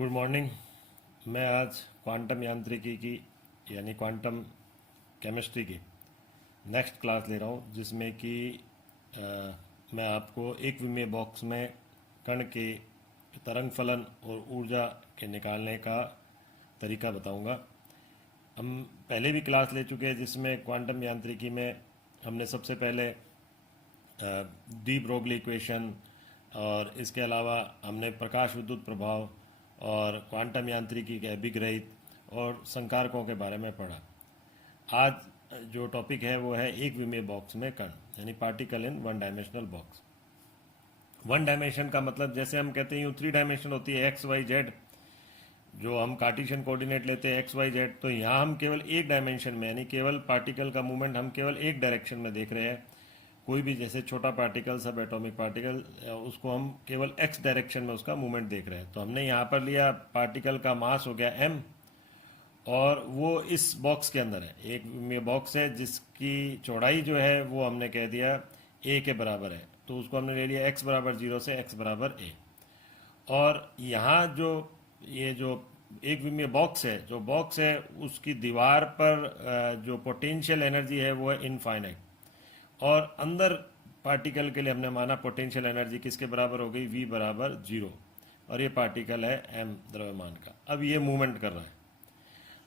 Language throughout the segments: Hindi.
Good morning. मैं आज क्वांटम यांत्रिकी की यानी क्वांटम केमिस्ट्री की नेक्स्ट क्लास ले रहा हूँ, जिसमें कि अ, मैं आपको एक विमीय बॉक्स में कण के तरंग फलन और ऊर्जा के निकालने का तरीका बताऊंगा। हम पहले भी क्लास ले चुके हैं जिसमें क्वांटम यांत्रिकी में हमने सबसे पहले डी ब्रोगली इक्वेशन और इसके अलावा हमने प्रकाश विद्युत प्रभाव और क्वांटम यांत्रिकी के अभिग्रहित और संकारकों के बारे में पढ़ा। आज जो टॉपिक है वो है एक विमीय बॉक्स में कण यानी particle in one dimensional box. One dimension का मतलब जैसे हम कहते हैं यूँ थ्री डायमेंशन होती है एक्स वाई जेड, जो हम कार्टेशियन कोऑर्डिनेट लेते हैं एक्स वाई जेड, तो यहाँ हम केवल एक डायमेंशन में यानी केवल पार्टिकल का मूवमेंट हम केवल एक डायरेक्शन में देख रहे हैं। कोई भी जैसे छोटा पार्टिकल सब एटॉमिक पार्टिकल उसको हम केवल एक्स डायरेक्शन में उसका मूवमेंट देख रहे हैं। तो हमने यहाँ पर लिया पार्टिकल का मास हो गया m और वो इस बॉक्स के अंदर है। एक में बॉक्स है जिसकी चौड़ाई जो है वो हमने कह दिया a के बराबर है, तो उसको हमने ले लिया x बराबर 0 से x बराबर a। और यहाँ जो ये जो एक विमीय बॉक्स है, जो बॉक्स है उसकी दीवार पर जो पोटेंशियल एनर्जी है वो है इनफाइनाइट, और अंदर पार्टिकल के लिए हमने माना पोटेंशियल एनर्जी किसके बराबर हो गई v बराबर 0, और ये पार्टिकल है m द्रव्यमान का। अब ये मूवमेंट कर रहा है।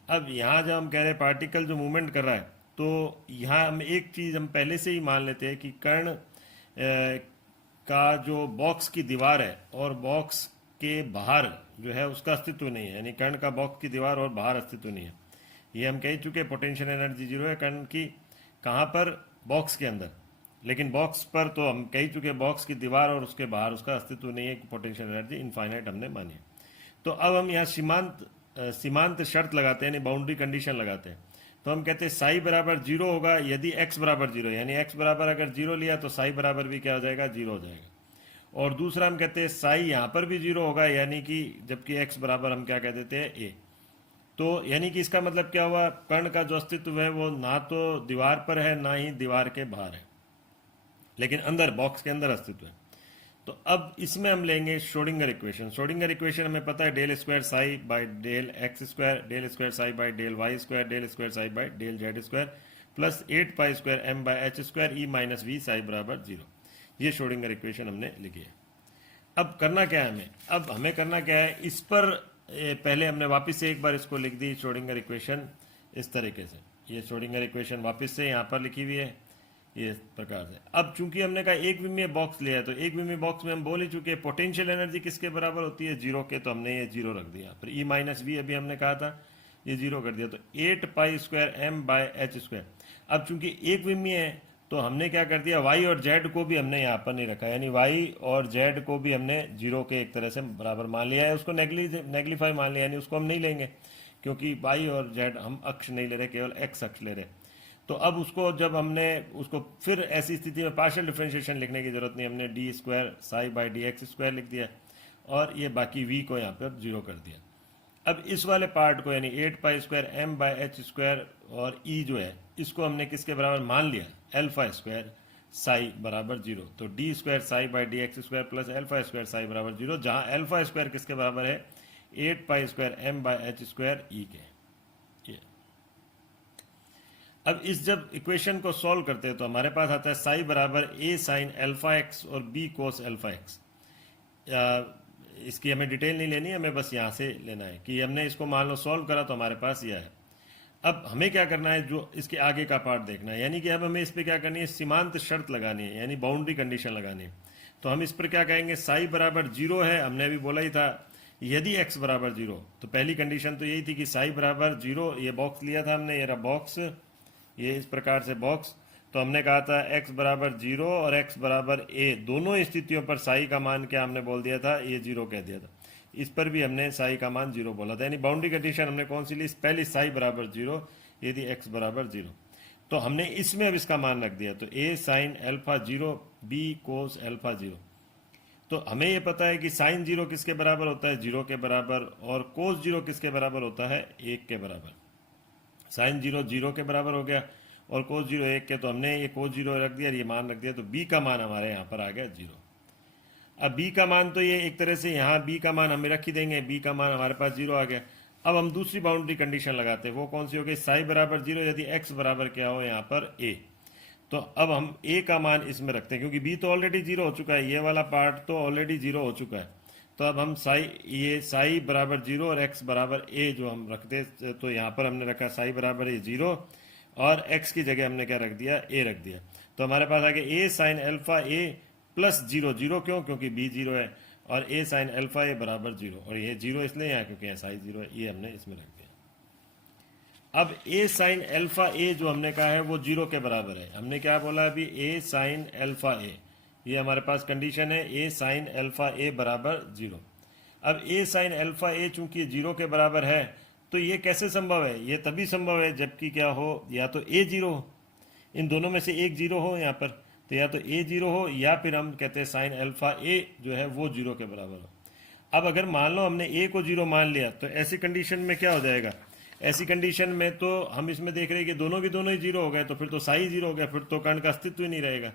अब यहाँ जब हम कह रहे हैं पार्टिकल जो मूवमेंट कर रहा है, तो यहाँ हम एक चीज़ हम पहले से ही मान लेते हैं कि कण का जो बॉक्स की दीवार है और बॉक्स के बाहर जो है उसका अस्तित्व नहीं है, यानी कण का बॉक्स की दीवार और बाहर अस्तित्व नहीं है। ये हम कह चुके पोटेंशियल एनर्जी 0 है कण की, कहाँ पर? बॉक्स के अंदर। लेकिन बॉक्स पर तो हम कह चुके बॉक्स की दीवार और उसके बाहर उसका अस्तित्व नहीं है, पोटेंशियल एनर्जी इनफाइनाइट हमने मानी है। तो अब हम यहाँ सीमांत शर्त लगाते हैं, यानी बाउंड्री कंडीशन लगाते हैं। तो हम कहते हैं साई बराबर 0 होगा यदि x बराबर 0, यानी x बराबर अगर 0 लिया तो साई बराबर भी क्या हो जाएगा? 0 हो जाएगा। और दूसरा हम कहते हैं साई यहाँ पर भी 0 होगा, यानी कि जबकि x बराबर हम क्या कह देते हैं? a। तो यानी कि इसका मतलब क्या हुआ? कण का जो अस्तित्व है वो ना तो दीवार पर है ना ही दीवार के बाहर है, लेकिन अंदर बॉक्स के अंदर अस्तित्व है। तो अब इसमें हम लेंगे श्रोडिंगर इक्वेशन। श्रोडिंगर इक्वेशन हमें पता है del square psi by del X square, del square psi by del Y square, del square psi by del Z square plus 8 pi square M by H square E minus V psi बराबर 0। ये श्रोडिंगर इक्वेशन हमने लिखी है। अब करना क्या है हमें? अब हमें करना क्या है, इस पर पहले हमने वापस से एक बार इसको लिख दी श्रोडिंगर इक्वेशन इस तरीके से। ये श्रोडिंगर इक्वेशन वापस से यहाँ पर लिखी हुई है ये प्रकार से। अब चूंकि हमने कहा एक विमीय बॉक्स लिया है, तो एक विमीय बॉक्स में हम बोल ही चुके पोटेंशियल एनर्जी किसके बराबर होती है? 0 के, तो हमने ये 0 रख दिया। फिर ई माइनस वी अभी हमने कहा था, ये 0 कर दिया। तो 8 pi square M by H square. अब चूंकि एक विमीय है तो हमने क्या कर दिया, वाई और जेड को भी हमने यहाँ पर नहीं रखा, यानी वाई और जेड को भी हमने 0 के एक तरह से बराबर मान लिया है। उसको नेग्लीफाई मान लिया, यानी उसको हम नहीं लेंगे, क्योंकि वाई और जेड हम अक्ष नहीं ले रहे, केवल एक्स अक्ष ले रहे। तो अब उसको जब हमने उसको फिर ऐसी स्थिति में पार्शियल डिफरेंशिएशन लिखने की जरूरत नहीं, हमने D square psi by D X square लिख दिया और ये बाकी वी को यहाँ पर 0 कर दिया। अब इस वाले पार्ट को यानी 8 pi square M by H square और ई जो है इसको हमने किसके बराबर मान लिया? एल्फा स्क्वायर साई बराबर 0। तो D square psi by D X square plus alpha square psi बराबर 0, जहाँ एल्फा स्क्वायर किसके बराबर है? 8 pi square M by H square E के। अब इस जब इक्वेशन को सॉल्व करते हैं तो हमारे पास आता है साई बराबर ए साइन एल्फा एक्स और बी कोस एल्फा एक्स। इसकी हमें डिटेल नहीं लेनी, हमें बस यहाँ से लेना है कि हमने इसको मान लो सॉल्व करा तो हमारे पास यह है। अब हमें क्या करना है, जो इसके आगे का पार्ट देखना है, यानी कि अब हमें इस पर क्या करनी है? सीमांत शर्त लगानी है, यानी बाउंड्री कंडीशन लगानी है। तो हम इस पर क्या कहेंगे? साई बराबर 0 है, हमने अभी बोला ही था यदि x बराबर 0। तो पहली कंडीशन तो यही थी कि साई बराबर 0, ये बॉक्स लिया था हमने, ये रहा बॉक्स, ये इस प्रकार से बॉक्स। तो हमने कहा था x बराबर 0 और x बराबर a, दोनों स्थितियों पर साई का मान क्या हमने बोल दिया था? ये 0 कह दिया था। इस पर भी हमने साई का मान 0 बोला था, यानी बाउंड्री कंडीशन हमने कौन सी ली? पहली साई बराबर 0 यदि x बराबर 0। तो हमने इसमें अब इसका मान रख दिया, तो a sine alpha 0 b cos alpha 0। तो हमें ये पता है कि साइन 0 किसके बराबर होता है? 0 के बराबर, और कोस 0 किसके बराबर होता है? 1 के बराबर। साइन 0 0 के बराबर हो गया और कोस 0 1 के, तो हमने ये कोस 0 रख दिया और ये मान रख दिया, तो b का मान हमारे यहाँ पर आ गया 0। अब बी का मान तो ये एक तरह से यहाँ बी का मान हमें रख ही देंगे, बी का मान हमारे पास 0 आ गया। अब हम दूसरी बाउंड्री कंडीशन लगाते हैं, वो कौन सी हो गई, साई बराबर 0 यदि एक्स बराबर क्या हो यहाँ पर ए। तो अब हम ए का मान इसमें रखते हैं क्योंकि बी तो ऑलरेडी 0 हो चुका है, ये वाला पार्ट तो ऑलरेडी 0 हो चुका है। तो अब हम साई बराबर 0 और एक्स बराबर ए जो हम रखते, तो यहाँ पर हमने रखा साई बराबर ए 0 और एक्स की जगह हमने क्या रख दिया, ए रख दिया। तो हमारे पास आ गया ए साइन अल्फा ए प्लस 0, 0 क्यों, क्योंकि बी 0 है, और ए साइन अल्फा ए बराबर 0, और ये 0 इसलिए यहाँ क्योंकि यहाँ साई 0 है, ये हमने इसमें रख दिया। अब ए साइन अल्फा ए जो हमने कहा है वो 0 के बराबर है। हमने क्या बोला अभी, ए साइन अल्फा ए, ये हमारे पास कंडीशन है, ए साइन अल्फा ए बराबर 0। अब ए साइन अल्फा ए चूंकि 0 के बराबर है, तो ये कैसे संभव है, ये तभी संभव है जबकि क्या हो, या तो ए 0 हो, इन दोनों में से एक 0 हो यहाँ पर, तो या तो ए 0 हो या फिर हम कहते हैं साइन अल्फा ए जो है वो 0 के बराबर हो। अब अगर मान लो हमने ए को 0 मान लिया, तो ऐसी कंडीशन में क्या हो जाएगा, ऐसी कंडीशन में तो हम इसमें देख रहे हैं कि दोनों के दोनों ही 0 हो गए, तो फिर तो साई 0 हो गया, फिर तो कण का अस्तित्व ही नहीं रहेगा।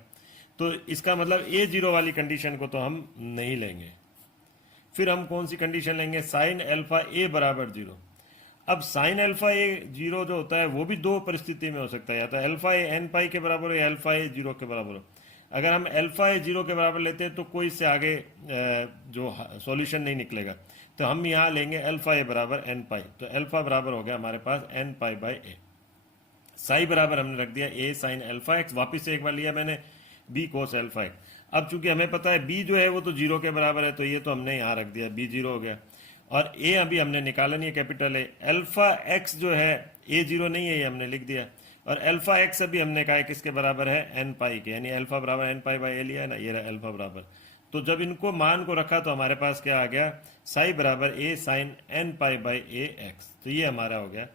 तो इसका मतलब ए 0 वाली कंडीशन को तो हम नहीं लेंगे। फिर हम कौन सी कंडीशन लेंगे, साइन अल्फा ए बराबर 0। अब साइन अल्फा ए 0 जो होता है वो भी दो परिस्थिति में हो सकता है, या तो अल्फा ए एन पाई के बराबर हो या अल्फा ए 0 के बराबर हो। अगर हम अल्फा ए 0 के बराबर लेते हैं तो कोई इससे आगे जो सॉल्यूशन नहीं निकलेगा, तो हम यहाँ लेंगे अल्फा ए बराबर एन पाई। तो अल्फा बराबर हो गया हमारे पास एन पाई बाई ए। साई बराबर हमने रख दिया ए साइन अल्फा एक्स, वापिस से एक बार लिया मैंने बी कोस अल्फा एक्स। अब चूंकि हमें पता है बी जो है वो तो 0 के बराबर है, तो ये तो हमने यहाँ रख दिया, बी 0 हो गया। और ए अभी हमने निकाला नहीं है, कैपिटल ए। अल्फा एक्स जो है ए 0 नहीं है, ये हमने लिख दिया। और अल्फा एक्स अभी हमने कहा है किसके बराबर है, एन पाई के, यानी अल्फा बराबर एन पाई बाई ए लिया है ना, ये रहा अल्फा बराबर। तो जब इनको मान को रखा तो हमारे पास क्या आ गया, साई बराबर A sine N pi by A X. तो ये हमारा हो गया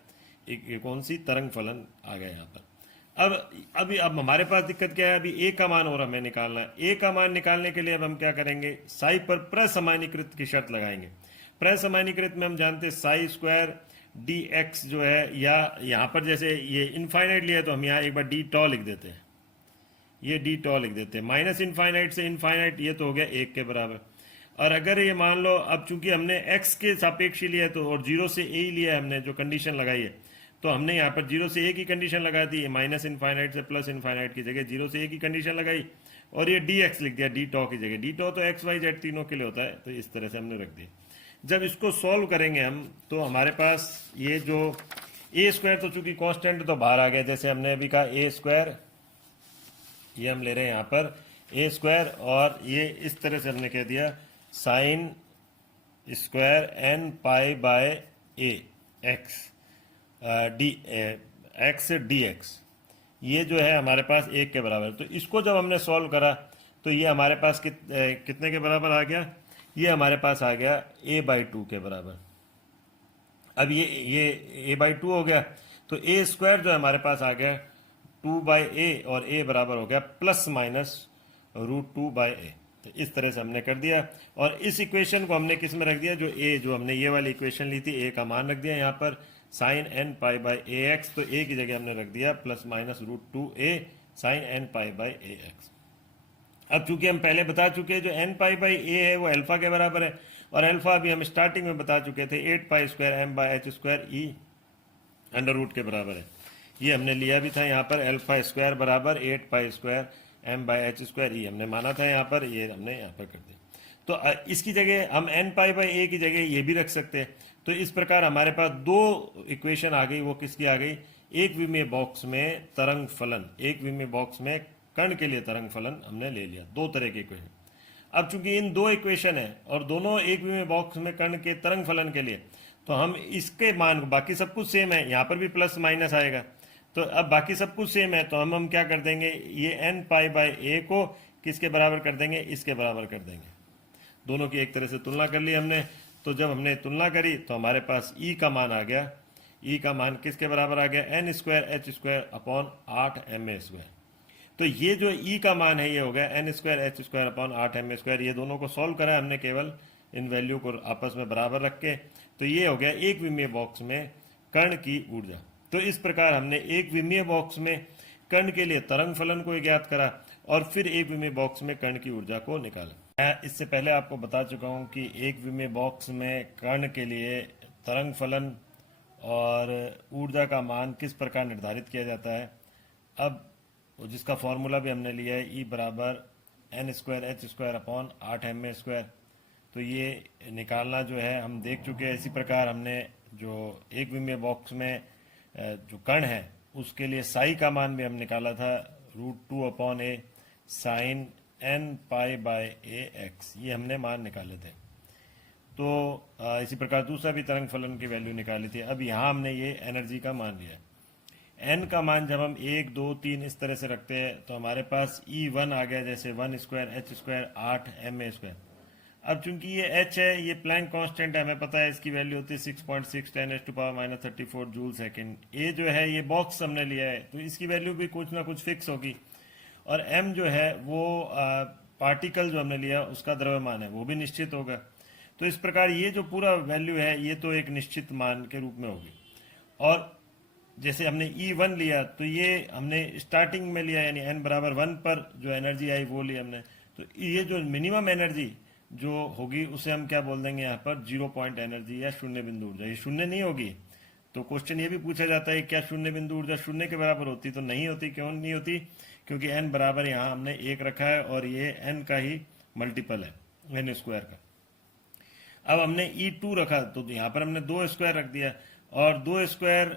एक कौन सी तरंग फलन आ गया यहाँ पर। अब हमारे पास दिक्कत क्या है, अभी ए का मान और हमें निकालना है। ए का मान निकालने के लिए अब हम क्या करेंगे, साई पर प्रसमानीकृत की शर्त लगाएंगे। प्रसमानीकृत में हम जानते हैं साई स्क्वायर डी एक्स जो है, या यहाँ पर जैसे ये इनफाइनाइट लिया है तो हम यहाँ एक बार डी टॉ लिख देते हैं, ये डी टॉ लिख देते हैं। माइनस इनफाइनाइट से इनफाइनाइट, ये तो हो गया 1 के बराबर। और अगर ये मान लो अब चूंकि हमने x के सापेक्ष ही लिया है तो, और 0 से a ही लिया है हमने, जो कंडीशन लगाई है, तो हमने यहाँ पर 0 से a की कंडीशन लगा दी, माइनस इनफाइनाइट से प्लस इनफाइनाइट की जगह 0 से a की कंडीशन लगाई, और ये dx लिख दिया डी टॉ की जगह। डी टॉ तो एक्स वाई जेड तीनों के लिए होता है, तो इस तरह से हमने रख दिया। जब इसको सॉल्व करेंगे हम, तो हमारे पास ये जो ए स्क्वायर तो चूंकि कॉन्स्टेंट तो बाहर आ गया, जैसे हमने अभी कहा ए स्क्वायर, ये हम ले रहे हैं यहाँ पर ए स्क्वायर, और ये इस तरह से हमने कह दिया sine square N pi by A X D X D X, ये जो है हमारे पास 1 के बराबर। तो इसको जब हमने सॉल्व करा तो ये हमारे पास कितने के बराबर आ गया, ये हमारे पास आ गया a बाई 2 के बराबर। अब ये a बाई 2 हो गया, तो a स्क्वायर जो हमारे पास आ गया 2 बाई ए, और a बराबर हो गया प्लस माइनस रूट 2 बाई ए। तो इस तरह से हमने कर दिया, और इस इक्वेशन को हमने किस में रख दिया, जो हमने ये वाली इक्वेशन ली थी, a का मान रख दिया यहाँ पर sine N pi by A X. तो a की जगह हमने रख दिया plus minus root 2a sine N pi by A X. अब चूंकि हम पहले बता चुके हैं जो एन पाई बाई ए है वो अल्फा के बराबर है, और अल्फा भी हम स्टार्टिंग में बता चुके थे 8 pi square M by H square E under root के बराबर है। ये हमने लिया भी था यहाँ पर, अल्फा स्क्वायर बराबर 8 pi square M by H square E हमने माना था यहाँ पर, ये हमने यहाँ पर कर दिया। तो इसकी जगह हम एन पाई बाई ए की जगह ये भी रख सकते हैं। तो इस प्रकार हमारे पास दो इक्वेशन आ गई, वो किसकी आ गई, एक विमीय बॉक्स में तरंग फलन, एक विमीय बॉक्स में कण के लिए तरंग फलन हमने ले लिया, दो तरह के इक्वेशन। अब चूंकि इन दो इक्वेशन है और दोनों एक विमीय बॉक्स में कण के तरंग फलन के लिए, तो हम इसके मान को, बाकी सब कुछ सेम है, यहाँ पर भी प्लस माइनस आएगा, तो अब बाकी सब कुछ सेम है, तो हम क्या कर देंगे, ये एन पाई बाई ए को किसके बराबर कर देंगे, इसके बराबर कर देंगे। दोनों की एक तरह से तुलना कर ली हमने। तो जब हमने तुलना करी तो हमारे पास ई का मान आ गया, ई का मान किसके बराबर आ गया, N square H square upon 8 M A square. तो ये जो ई का मान है ये हो गया N square H square upon 8 M A square. ये दोनों को सॉल्व करा है हमने केवल इन वैल्यू को आपस में बराबर रख के। तो ये हो गया एक विमीय बॉक्स में कण की ऊर्जा। तो इस प्रकार हमने एक विमीय बॉक्स में कण के लिए तरंग फलन को ज्ञात करा और फिर एक विमीय बॉक्स में कण की ऊर्जा को निकाला। मैं इससे पहले आपको बता चुका हूँ कि एक विमीय बॉक्स में कण के लिए तरंग फलन और ऊर्जा का मान किस प्रकार निर्धारित किया जाता है। अब जिसका फॉर्मूला भी हमने लिया है, ई बराबर n square H square upon 8 ma square. तो ये निकालना जो है हम देख चुके हैं। इसी प्रकार हमने जो एक विमीय बॉक्स में जो कण है उसके लिए साई का मान भी हम निकाला था, √2/a sine N pi by A x, ये हमने मान निकाले थे। तो इसी प्रकार दूसरा भी तरंग फलन की वैल्यू निकाली थी। अब यहाँ हमने ये एनर्जी का मान लिया। एन का मान जब हम 1 2 3 इस तरह से रखते हैं तो हमारे पास E1 आ गया, जैसे 1 square H square 8 ma square. अब चूंकि ये h है, ये प्लैंक कांस्टेंट है, हमें पता है इसकी वैल्यू होती है 6.6 10⁻⁻34 जूल सेकेंड। ये जो है ये बॉक्स हमने लिया है तो इसकी वैल्यू भी कुछ ना कुछ फिक्स होगी। और m जो है वो पार्टिकल जो हमने लिया उसका द्रव्यमान है, वो भी निश्चित होगा। तो इस प्रकार ये जो पूरा वैल्यू है ये तो एक निश्चित मान के रूप में होगी। और जैसे हमने E1 लिया तो ये हमने स्टार्टिंग में लिया, यानी n बराबर 1 पर जो एनर्जी आई वो ली हमने। तो ये जो मिनिमम एनर्जी जो होगी उसे हम क्या बोल देंगे यहाँ पर, 0 पॉइंट एनर्जी या शून्य बिंदु ऊर्जा। ये शून्य नहीं होगी। तो क्वेश्चन ये भी पूछा जाता है क्या शून्य बिंदु ऊर्जा शून्य के बराबर होती? तो नहीं होती। क्यों नहीं होती? क्योंकि n बराबर यहाँ हमने 1 रखा है और ये n का ही मल्टीपल है, n स्क्वायर का। अब हमने E2 रखा तो यहाँ पर हमने 2 स्क्वायर रख दिया, और 2 स्क्वायर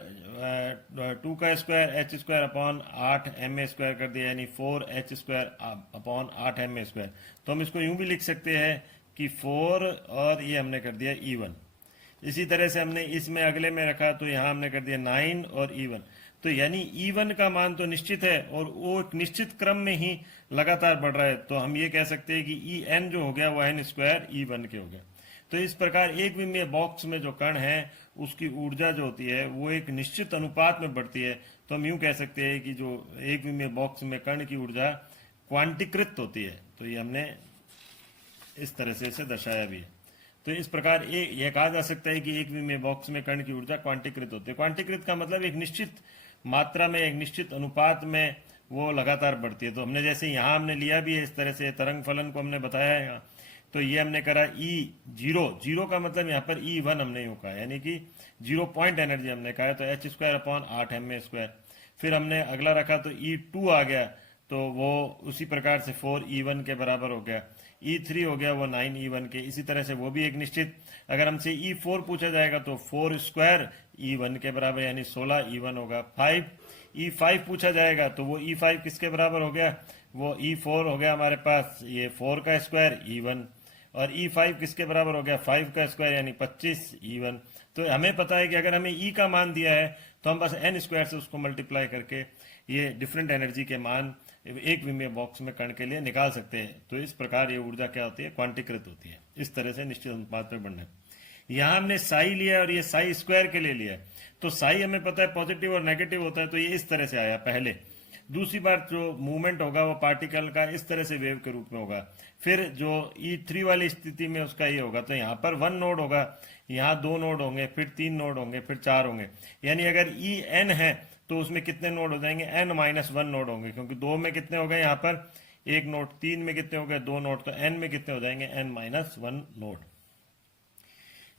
2 का square H square upon 8 ma square कर दिया, यानी 4h square upon 8 ma square. तो हम इसको यूं भी लिख सकते हैं कि 4 और ये हमने कर दिया E1। इसी तरह से हमने इसमें अगले में रखा तो यहाँ हमने कर दिया 9 और E1। तो यानी E1 का मान तो निश्चित है और वो एक निश्चित क्रम में ही लगातार बढ़ रहा है। तो हम ये कह सकते हैं कि En जो हो गया वो n स्क्वायर E1 के हो गया। तो इस प्रकार एक विमीय बॉक्स में जो कण है उसकी ऊर्जा जो होती है वो एक निश्चित अनुपात में बढ़ती है। तो हम यूं कह सकते हैं कि जो एक विमीय बॉक्स में कण की ऊर्जा क्वांटीकृत होती है। तो ये हमने इस तरह से इसे दर्शाया भी है। तो इस प्रकार यह कहा जा सकता है कि एक विमीय बॉक्स में कण की ऊर्जा क्वांटीकृत होती है। क्वांटीकृत का मतलब एक निश्चित मात्रा में, एक निश्चित अनुपात में वो लगातार बढ़ती है। तो हमने जैसे यहाँ हमने लिया भी है इस तरह से, तरंग फलन को हमने बताया है यहाँ। तो ये हमने करा E0 का मतलब यहाँ पर E1 हमने यूं कहा, यानी कि 0 पॉइंट एनर्जी हमने कहा है, तो H square upon 8 ma square. फिर हमने अगला रखा तो E2 आ गया, तो वो उसी प्रकार से 4E1 के बराबर हो गया। E3 हो गया वो 9E1 के। इसी तरह से वो भी एक निश्चित, अगर हमसे E4 पूछा जाएगा तो 4 स्क्वायर E1 के बराबर, यानी 16E1 होगा। 5E5 पूछा जाएगा तो वो E5 किसके बराबर हो गया, वो E4 हो गया हमारे पास, ये 4 का स्क्वायर E1। और E5 किसके बराबर हो गया, 5 का स्क्वायर यानी 25E1। तो हमें पता है कि अगर हमें E का मान दिया है तो हम बस n स्क्वायर से उसको मल्टीप्लाई करके ये डिफरेंट एनर्जी के मान एक विमीय बॉक्स में कण के लिए निकाल सकते हैं। तो इस प्रकार ये ऊर्जा क्या होती है, क्वांटीकृत होती है। इस तरह से निश्चित अनुपात में बढ़ना है। यहाँ हमने साई लिया और ये साई स्क्वायर के लिए लिया। तो साई हमें पता है पॉजिटिव और नेगेटिव होता है, तो ये इस तरह से आया पहले। दूसरी बार जो मूवमेंट होगा वो पार्टिकल का इस तरह से वेव के रूप में होगा। फिर जो E3 वाली स्थिति में उसका ये होगा, तो यहाँ पर 1 नोड होगा, यहाँ 2 नोड होंगे, फिर 3 नोड होंगे, फिर 4 होंगे। यानी अगर En है तो उसमें कितने नोड हो जाएंगे, n-1 नोड होंगे, क्योंकि 2 में कितने हो गए यहाँ पर 1 नोड, 3 में कितने हो गए 2 नोड, तो n में कितने हो जाएंगे n-1 नोड।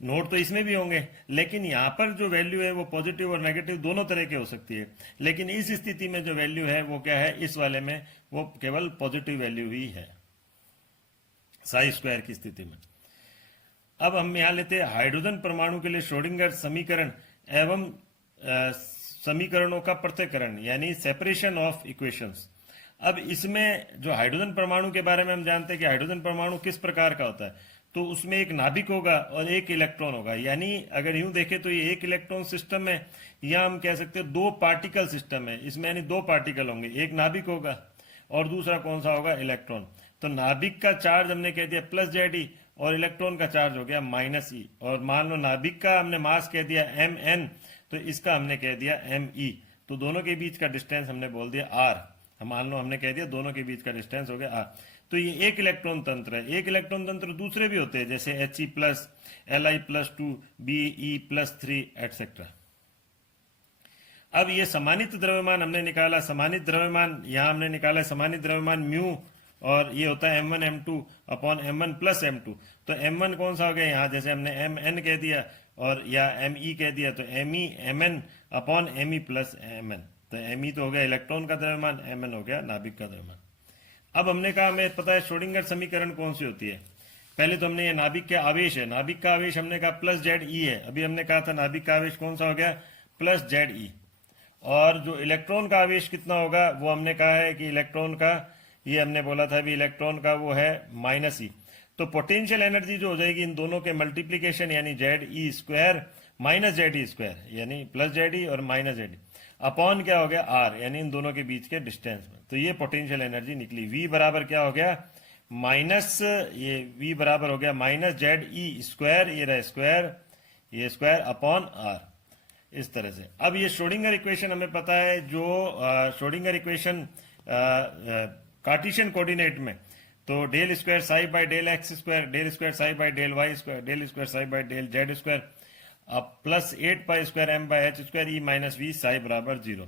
नोड तो इसमें भी होंगे, लेकिन यहाँ पर जो वैल्यू है वो पॉजिटिव और नेगेटिव दोनों तरह की हो सकती है। लेकिन इस स्थिति में जो वैल्यू है वो क्या है, इस वाले में वो केवल पॉजिटिव वैल्यू ही है, साई स्क्वायर की स्थिति में। अब हम यहाँ लेते हैं हाइड्रोजन परमाणु के लिए श्रोडिंगर समीकरण एवं समीकरणों का पृथक्करण, यानी सेपरेशन ऑफ इक्वेशंस। अब इसमें जो हाइड्रोजन परमाणु के बारे में हम जानते हैं कि हाइड्रोजन परमाणु किस प्रकार का होता है। तो उसमें एक नाभिक होगा और एक इलेक्ट्रॉन होगा, यानी अगर यूं देखें तो ये एक इलेक्ट्रॉन सिस्टम है, या हम कह सकते हैं 2 पार्टिकल सिस्टम है। इसमें यानी 2 पार्टिकल होंगे, एक नाभिक होगा और दूसरा कौन सा होगा, इलेक्ट्रॉन। तो नाभिक का चार्ज हमने कह दिया +ZE और इलेक्ट्रॉन का चार्ज हो गया -E। और मान लो नाभिक का हमने मास कह दिया Mn, तो इसका हमने कह दिया Me। तो दोनों के बीच का डिस्टेंस हमने बोल दिया R। हम मान लो हमने कह दिया दोनों के बीच का डिस्टेंस हो गया R। तो ये एक इलेक्ट्रॉन तंत्र है। एक इलेक्ट्रॉन तंत्र दूसरे भी होते हैं, जैसे He+, Li+2, Be+3 एटसेट्रा। अब ये समानित द्रव्यमान हमने निकाला। समानित द्रव्यमान यहाँ हमने निकाला, समानित द्रव्यमान म्यू और ये होता है m1 m2 upon m1 plus m2। तो m1 कौन सा हो गया यहाँ, जैसे हमने mn कह दिया और या me कह दिया, तो me mn upon me plus mn। तो me तो हो गया इलेक्ट्रॉन का द्रव्यमान, mn हो गया नाभिक का द्रव्यमान। अब हमने कहा हमें पता है श्रोडिंगर समीकरण कौन सी होती है। पहले तो हमने ये नाभिक के आवेश है, नाभिक का आवेश हमने कहा प्लस जेड ई है। अभी हमने कहा था नाभिक का आवेश कौन सा हो गया, प्लस जेड ई। और जो इलेक्ट्रॉन का आवेश कितना होगा वो हमने कहा है कि इलेक्ट्रॉन का, ये हमने बोला था भी इलेक्ट्रॉन का वो है माइनस ई। तो पोटेंशियल एनर्जी जो हो जाएगी इन दोनों के मल्टीप्लीकेशन यानी Z E square minus Z E square यानी प्लस जेड ई और माइनस जेड ई अपॉन क्या हो गया आर यानी इन दोनों के बीच के डिस्टेंस में। तो ये पोटेंशियल एनर्जी निकली। वी बराबर क्या हो गया माइनस, ये वी बराबर हो गया माइनस जेड ई स्क्वायर, ये रहा स्क्वायर, ये स्क्वायर अपॉन आर, इस तरह से। अब ये श्रोडिंगर इक्वेशन हमें पता है, जो श्रोडिंगर इक्वेशन कार्टेशियन कोऑर्डिनेट में, तो del square psi by del X square, del square psi by del Y square, del square psi by del Z square, अब plus 8 pi square M by H square E minus V psi बराबर 0।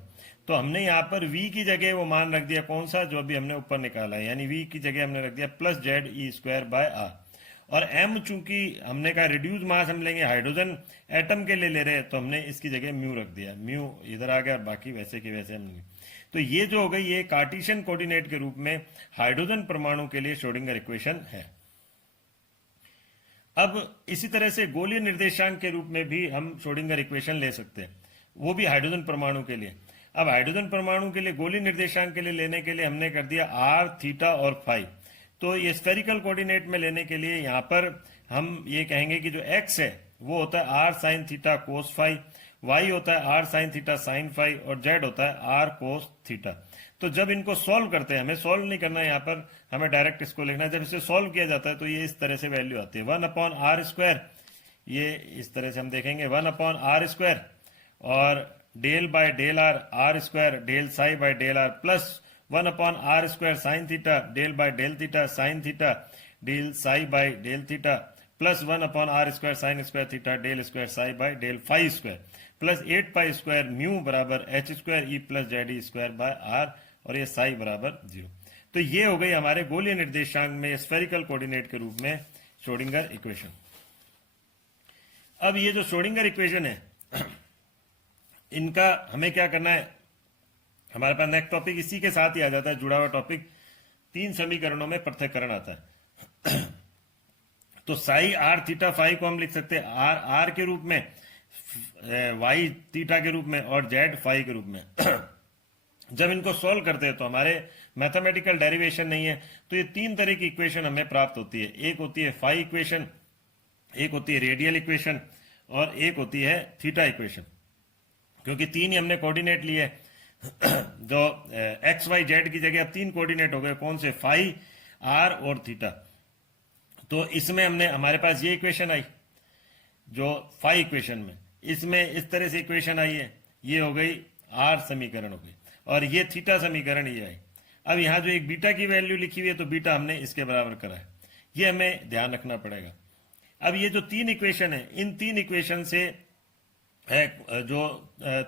तो हमने यहाँ पर v की जगह वो मान रख दिया कौन सा, जो अभी हमने ऊपर निकाला है, यानी v की जगह हमने रख दिया plus Z E square by are. और m चूंकि हमने कहा रिड्यूस मास हम लेंगे हाइड्रोजन एटम के लिए ले रहे हैं, तो हमने इसकी जगह म्यू रख दिया, म्यू इधर आ गया, बाकी वैसे के वैसे हमने। तो ये जो हो गई ये कार्टेशियन कोऑर्डिनेट के रूप में हाइड्रोजन परमाणु के लिए श्रोडिंगर इक्वेशन है। अब इसी तरह से गोलीय निर्देशांक के रूप में भी हम श्रोडिंगर इक्वेशन ले सकते हैं, वो भी हाइड्रोजन परमाणु के लिए। अब हाइड्रोजन परमाणु के लिए गोलीय निर्देशांक के लिए लेने के लिए हमने कर दिया आर, थीटा और फाई। तो ये स्फेरिकल कोऑर्डिनेट में लेने के लिए यहाँ पर हम ये कहेंगे कि जो एक्स है वो होता है r sine theta cos phi, y होता है r sine theta sine phi और जेड होता है आर कोस थीटा। तो जब इनको सॉल्व करते हैं, हमें सॉल्व नहीं करना है यहाँ पर, हमें डायरेक्ट इसको लिखना है। जब इसे सॉल्व किया जाता है तो ये इस तरह से वैल्यू आती है 1 अपॉन आर स्क्वायर, ये इस तरह से हम देखेंगे 1 अपॉन आर स्क्वायर और del by del R square del psi by del R plus 1 upon R square sine theta del by del theta sine theta del psi by del theta plus 1 upon R square sine square theta del square psi by del phi square plus 8 pi square mu बराबर H square E plus Z E square by are और ये साई बराबर 0। तो ये हो गई हमारे गोलीय निर्देशांक में स्फेरिकल कोऑर्डिनेट के रूप में श्रोडिंगर इक्वेशन। अब ये जो श्रोडिंगर इक्वेशन है इनका हमें क्या करना है, हमारे पास नेक्स्ट टॉपिक इसी के साथ ही आ जाता है, जुड़ा हुआ टॉपिक 3 समीकरणों में पृथक्करण आता है। तो साई आर थीटा फाई को हम लिख सकते हैं आर आर के रूप में, वाई थीटा के रूप में और जेड फाई के रूप में। जब इनको सॉल्व करते हैं तो हमारे मैथमेटिकल डेरिवेशन नहीं है, तो ये 3 तरह की इक्वेशन हमें प्राप्त होती है। एक होती है फाई इक्वेशन, एक होती है रेडियल इक्वेशन और एक होती है थीटा इक्वेशन। क्योंकि 3 ही हमने कोऑर्डिनेट लिए, जो एक्स वाई जेड की जगह अब 3 कोऑर्डिनेट हो गए, कौन से, फाई आर और थीटा। तो इसमें हमने हमारे पास ये इक्वेशन आई जो फाई इक्वेशन में, इसमें इस तरह से इक्वेशन आई है, ये हो गई आर समीकरण हो गई और ये थीटा समीकरण ये आई। अब यहाँ जो एक बीटा की वैल्यू लिखी हुई है तो बीटा हमने इसके बराबर करा है, ये हमें ध्यान रखना पड़ेगा। अब ये जो 3 इक्वेशन है, इन 3 इक्वेशन से है जो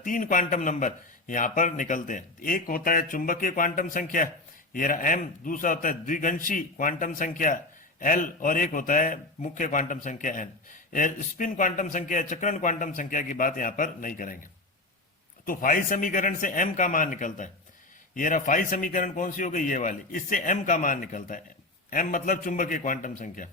3 क्वांटम नंबर यहाँ पर निकलते हैं। एक होता है चुंबकीय क्वांटम संख्या, ये रहा m, दूसरा होता है द्विगंशी क्वांटम संख्या l और एक होता है मुख्य क्वांटम संख्या n। स्पिन क्वांटम संख्या, चक्रण क्वांटम संख्या की बात यहाँ पर नहीं करेंगे। तो फाई समीकरण से m का मान निकलता है, ये रहा फाई समीकरण कौन सी हो गई, ये वाली, इससे m का मान निकलता है। m मतलब चुंबकीय क्वांटम संख्या।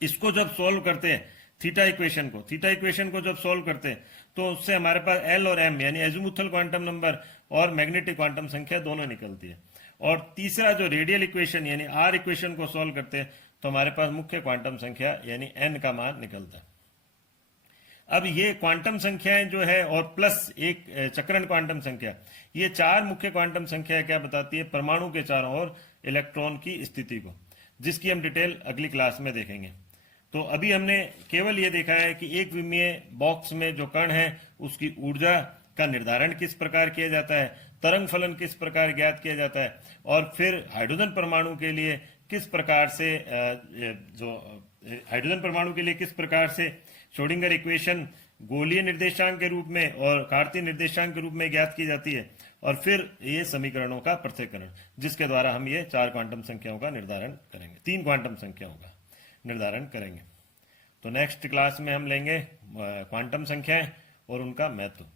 इसको जब सॉल्व करते हैं थीटा इक्वेशन को जब सॉल्व करते हैं तो उससे हमारे पास l और m यानी एजिमुथल क्वांटम नंबर और मैग्नेटिक क्वांटम संख्या दोनों निकलती है। और तीसरा जो रेडियल इक्वेशन यानी r इक्वेशन को सॉल्व करते हैं तो हमारे पास मुख्य क्वांटम संख्या यानी n का मान निकलता है। अब ये क्वांटम संख्याएं जो है और प्लस एक चक्रण क्वांटम संख्या, ये 4 मुख्य क्वांटम संख्या क्या बताती है, परमाणु के चारों ओर इलेक्ट्रॉन की स्थिति को, जिसकी हम डिटेल अगली क्लास में देखेंगे। तो अभी हमने केवल ये देखा है कि एक विमीय बॉक्स में जो कण है उसकी ऊर्जा का निर्धारण किस प्रकार किया जाता है, तरंग फलन किस प्रकार ज्ञात किया जाता है, और फिर हाइड्रोजन परमाणु के लिए किस प्रकार से श्रोडिंगर इक्वेशन गोलीय निर्देशांक के रूप में और कार्तीय निर्देशांक के रूप में ज्ञात की जाती है, और फिर ये समीकरणों का पृथक्करण, जिसके द्वारा हम ये 4 क्वांटम संख्याओं का निर्धारण करेंगे, 3 क्वांटम संख्याओं का निर्धारण करेंगे। तो नेक्स्ट क्लास में हम लेंगे क्वांटम संख्याएं और उनका महत्व।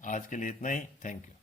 आज के लिए इतना ही। Thank you.